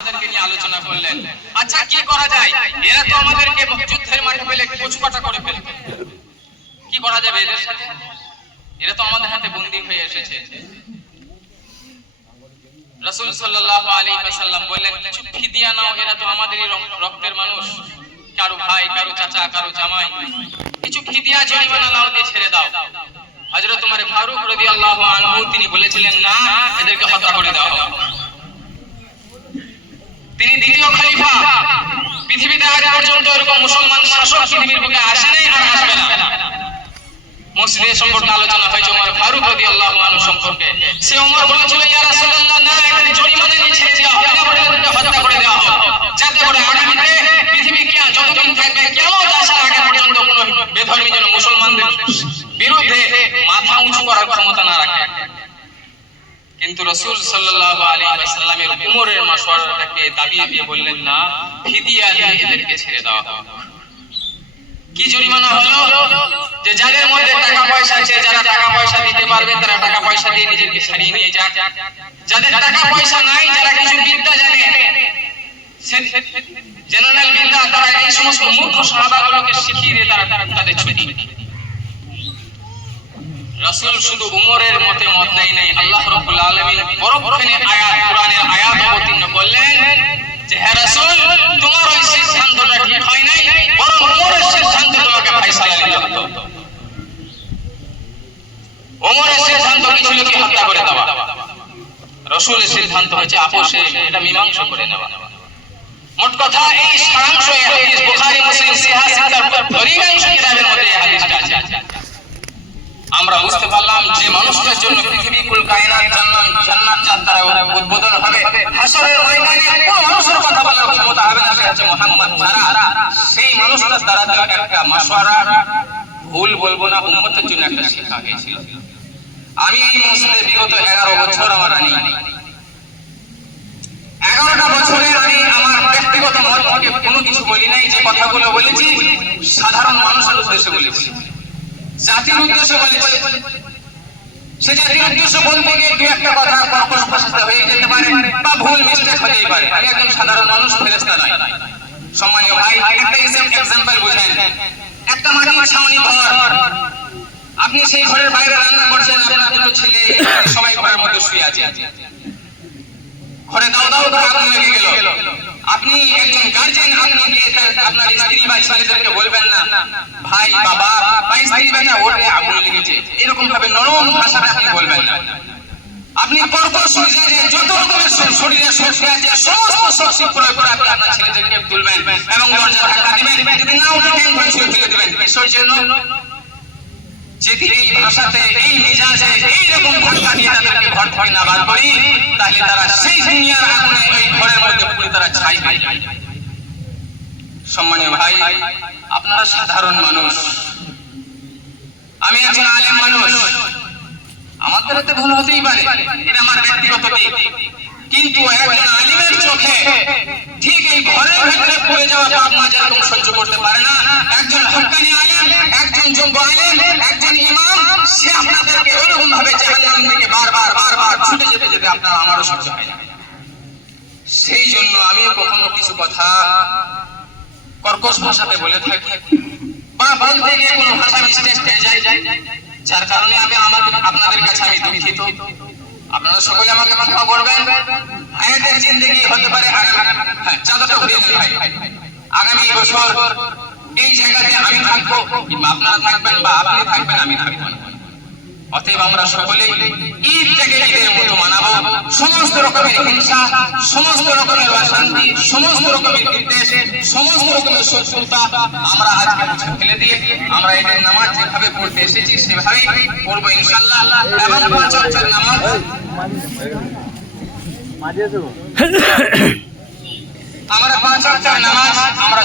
আমাদেরকে নিয়ে আলোচনা করলেন। আচ্ছা কি করা যায়? এরা তো আমাদেরকে যুদ্ধের মাঠে কচু করে ফেলবে। কি করা যাবে এদের সাথে? এরা তো আমাদের হাতে বন্দী হয়ে এসেছে। বললেন, কিছু ফিদিয়া নাও, এরা তো আমাদেরই রক্তের মানুষ। কারও ভাই, কারও চাচা, কারও জামাই। কিছু ফিদিয়া জরিমানা নাও দিয়ে ছেড়ে দাও। হযরত ওমর ফারুক রাদিয়াল্লাহু আনহু তিনি বলেছিলেন, না, এদেরকে হত্যা করে হোক তিনি দ্বিতীয় খলিফা। পৃথিবীতে আজ পর্যন্ত এরকম মুসলমান শাসক পৃথিবীর বুকে আসেনি আর আসবে না। মসজিদের সম্পর্কে আলোচনা হয়েছে ওমর ফারুক রাদিয়াল্লাহু আনহু সম্পর্কে। সে ওমর বলেছিল, ইয়া রাসূলুল্লাহ, না এদের জরিমানা নিয়ে ছেড়ে দেওয়া হবে না বলে এদেরকে হত্যা করে দেওয়া হবে যাতে করে আগামীতে পৃথিবী কি, যতদিন থাকবে কেমন আসার আগে পর্যন্ত কোনো বেধর্মী যেন মুসলমানদের বিরুদ্ধে মাথা উঁচু করার ক্ষমতা না রাখে। কিন্তু রসুল সাল্লাল্লাহু আলাইহি ওয়াসাল্লামের উমরের মাশওয়ারাটাকে দাবিয়ে দিয়ে বললেন, না, ফিদিয়া দিয়ে এদেরকে ছেড়ে দেওয়া কি জরিমানা হলো? যে যাদের মধ্যে টাকা পয়সা আছে, যারা টাকা পয়সা দিতে পারবে, তারা টাকা পয়সা দিয়ে নিজেকে নিয়ে যাক। যাদের টাকা পয়সা নাই, যারা কিছু বিদ্যা জানে জেনারেল বিদ্যা, তারা এই সমস্ত মূর্খ সাহাবাগুলোকে শিখিয়ে দিয়ে তারা তাদের ছুটি রাসূল শুধু উমরের মতে মত নেই, নাই। আল্লাহ রাব্বুল আলামিন বড়খানি আয়াত, কোরআনের আয়াত অবতীর্ণ করলেন যে, হে রাসূল, তোমার ওই সিদ্ধান্তটা ঠিক হয় নাই, বরং উমরের সিদ্ধান্ত তোমাকে ফয়সালা নিতে হতো। উমরের সিদ্ধান্ত কি ছিল কি হত্যা করে দেওয়া? রাসূলের সিদ্ধান্ত হচ্ছে আপোষে এটা মীমাংসা করে নেওয়া। মোট কথা, এই সারাংশ হাদিস বুখারী, মুসলিম সিত্তার অধিকাংশ কিতাবের মধ্যে এই হাদিসটা আছে আমরা বুঝতে পারলাম যে মানুষটার জন্য পৃথিবী কুল কায়নাত জান্নাত জান্নাত যাত্রা উদ্বোধন হবে। হাসরের ময়দানে কোন মানুষের কথা বলার ক্ষমতা হবে না। সে হচ্ছে মুহাম্মদ ছাড়া সেই মানুষটার দ্বারা দেওয়া একটা মাশওয়ারা, ভুল বলব না, উম্মতের জন্য একটা শিক্ষা হয়েছিল। আমি এই মসজিদে বিগত এগারো বছর আমার আনি এগারোটা বছরে আমি আমার ব্যক্তিগত মত থেকে কোনো কিছু বলি নাই, যে কথাগুলো বলেছি, সাধারণ মানুষের উদ্দেশ্যে বলেছি। মানুষ ফেরেস্তা ভাই, একটা এক্সাম্পল বুঝেন। একটা আপনি সেই ঘরের বাইরে রান্না করছেন, আপনার দুটো ছেলে, সবাই ঘরের মধ্যে শুয়ে আছে। ঘরে দাও দাও করে আগুন লেগে গেল। আপনি একজন গার্জেন আপনি আপনার স্ত্রী বা ছেলেদেরকে বলবেন না, ভাই বা স্ত্রী বেটা ওরে আগুন লেগেছে। এরকম ভাবে নরম ভাষাতে আপনি বলবেন না। আপনি কর্কশ মেজাজে যত রকমের শরীরে শক্তি আছে, সমস্ত শক্তি প্রয়োগ করে আপনি আপনার ছেলেদেরকে তুলবেন এবং দরজা যদি না ফেলে কিসের জন্য যদি এই ভাষাতে, এই মেজাজে, এই রকম ধাক্কা দিয়ে তাদেরকে করি তাহলে তারা সেই দুনিয়ার আগুনে, এই ঘরের মধ্যে তারা ছাই সম্মানীয় ভাই, আপনারা সাধারণ মানুষ। আমি একজন আলেম মানুষ। ভুল হতেই পারে, এটা আমার ব্যক্তিগত দিক। কিন্তু একজন আলিমের চোখে ঠিক এই ঘরের ভেতরে পড়ে যাওয়া পাপ মা যেরকম সহ্য করতে পারে না। একজন হক্কানি আলেম, একজন যোগ্য আলেম আমারও সহ্য হয় না সেই জন্য আমি কখনো কিছু কথা কর্কশ ভাষাতে বলে থাকি। বা বলতে গিয়ে কোনো ভাষা মিস্টেক হয়ে যায় যার কারণে আমি আমাদের আপনাদের কাছে আমি দুঃখিত। আপনারা সকলে আমাকে ক্ষমা করবেন। জিন্দগি হতে পারে চাঁদাটা দেন ভাই আগামী বছর এই জায়গাতে আমি থাকব। কিংবা আপনারা থাকবেন বা আপনি থাকবেন, আমি থাকব। অতএব আমরা সকলেই ঈদটাকে ঈদের মতো মানাবো। সমস্ত রকমের হিংসা সমস্ত রকমের অশান্তি সমস্ত রকমের বিদ্বেষ সমস্ত রকমের শত্রুতা আমরা আজকে মুছে ফেলে দিয়ে আমরা ঈদের নামাজ যেভাবে পড়তে এসেছি সেভাবেই পড়ব ইনশাল্লাহ এবং পাঁচ ওয়াক্তের নামাজ আমরা পাঁচ ওয়াক্তের নামাজ আমরা